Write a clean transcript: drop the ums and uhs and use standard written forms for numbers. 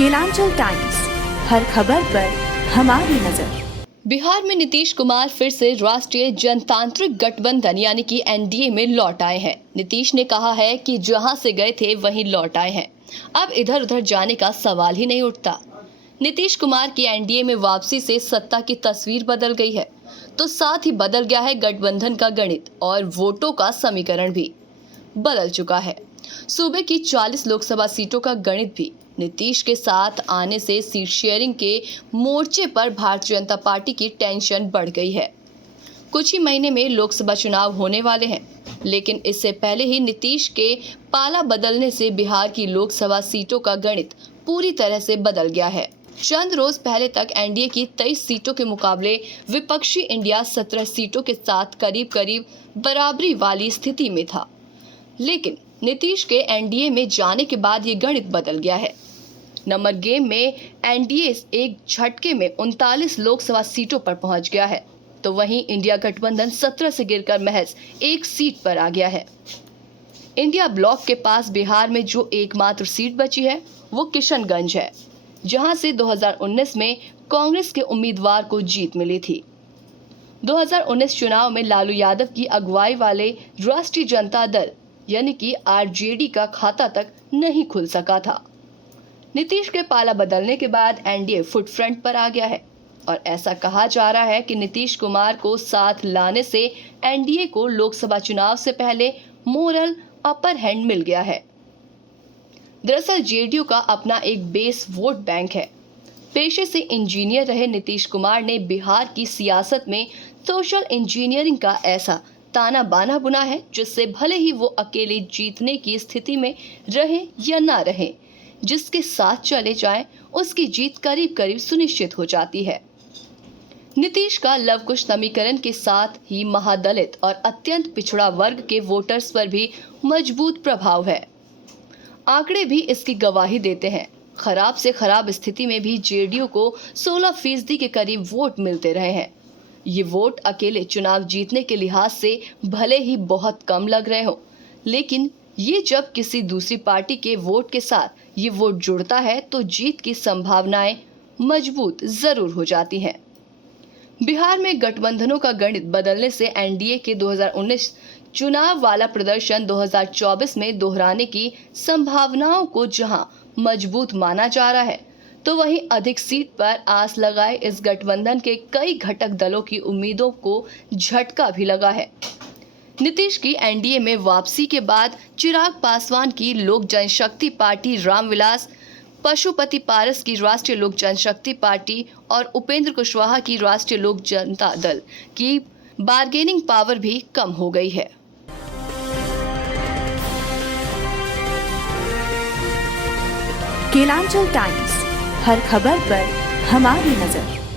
Kelanchal times, हर खबर पर हमारी नजर। बिहार में नीतीश कुमार फिर से राष्ट्रीय जनतांत्रिक गठबंधन यानी कि एनडीए में लौट आए हैं। नीतीश ने कहा है कि जहां से गए थे वहीं लौट आए हैं, अब इधर उधर जाने का सवाल ही नहीं उठता। नीतीश कुमार की एनडीए में वापसी से सत्ता की तस्वीर बदल गई है, तो साथ ही बदल गया है गठबंधन का गणित और वोटों का समीकरण भी बदल चुका है। सूबे की 40 लोकसभा सीटों का गणित भी नीतीश के साथ आने से सीट शेयरिंग के मोर्चे पर भारतीय जनता पार्टी की टेंशन बढ़ गई है। कुछ ही महीने में लोकसभा चुनाव होने वाले हैं, लेकिन इससे पहले ही नीतीश के पाला बदलने से बिहार की लोकसभा सीटों का गणित पूरी तरह से बदल गया है। चंद रोज पहले तक एनडीए की 23 सीटों के मुकाबले विपक्षी इंडिया 17 सीटों के साथ करीब करीब बराबरी वाली स्थिति में था, लेकिन नीतीश के एनडीए में जाने के बाद ये गणित बदल गया है। नंबर गेम में एनडीए एक झटके में 39 लोकसभा सीटों पर पहुंच गया है, तो वहीं इंडिया गठबंधन 17 से गिरकर महज एक सीट पर आ गया है। इंडिया ब्लॉक के पास बिहार में जो एकमात्र सीट बची है वो किशनगंज है, जहां से 2019 में कांग्रेस के उम्मीदवार को जीत मिली थी। 2019 चुनाव में लालू यादव की अगुवाई वाले राष्ट्रीय जनता दल यानी कि आरजेडी का खाता तक नहीं खुल सका था। नीतीश के पाला बदलने के बाद एनडीए फुट फ्रंट पर आ गया है और ऐसा कहा जा रहा है कि नीतीश कुमार को साथ लाने से एनडीए को लोकसभा चुनाव से पहले मोरल अपर हैंड मिल गया है। दरअसल जेडीयू का अपना एक बेस वोट बैंक है। पेशे से इंजीनियर रहे नीतीश कुमार ने बिहार की सियासत में सोशल इंजीनियरिंग का ऐसा ताना बाना बुना है जिससे भले ही वो अकेले जीतने की स्थिति में रहे या ना रहे, जिसके साथ चले जाएं उसकी जीत करीब करीब सुनिश्चित हो जाती है। नीतीश का लव कुश समीकरण के साथ ही महादलित और अत्यंत पिछड़ा वर्ग के वोटर्स पर भी मजबूत प्रभाव है। आंकड़े भी इसकी गवाही देते हैं। खराब से खराब स्थिति में भी जेडीयू को 16% के करीब वोट मिलते रहे हैं। ये वोट अकेले चुनाव जीतने के लिहाज से भले ही बहुत कम लग रहे हो, लेकिन ये जब किसी दूसरी पार्टी के वोट के साथ ये वोट जुड़ता है तो जीत की संभावनाएं मजबूत जरूर हो जाती हैं। बिहार में गठबंधनों का गणित बदलने से एनडीए के 2019 चुनाव वाला प्रदर्शन 2024 में दोहराने की संभावनाओं को जहां मजबूत माना जा रहा है, तो वहीं अधिक सीट पर आस लगाए इस गठबंधन के कई घटक दलों की उम्मीदों को झटका भी लगा है। नीतीश की एनडीए में वापसी के बाद चिराग पासवान की लोक जनशक्ति पार्टी, रामविलास पशुपति पारस की राष्ट्रीय लोक जनशक्ति पार्टी और उपेंद्र कुशवाहा की राष्ट्रीय लोक जनता दल की बार्गेनिंग पावर भी कम हो गई है। केलांचल टाइम्स, हर खबर पर हमारी नजर।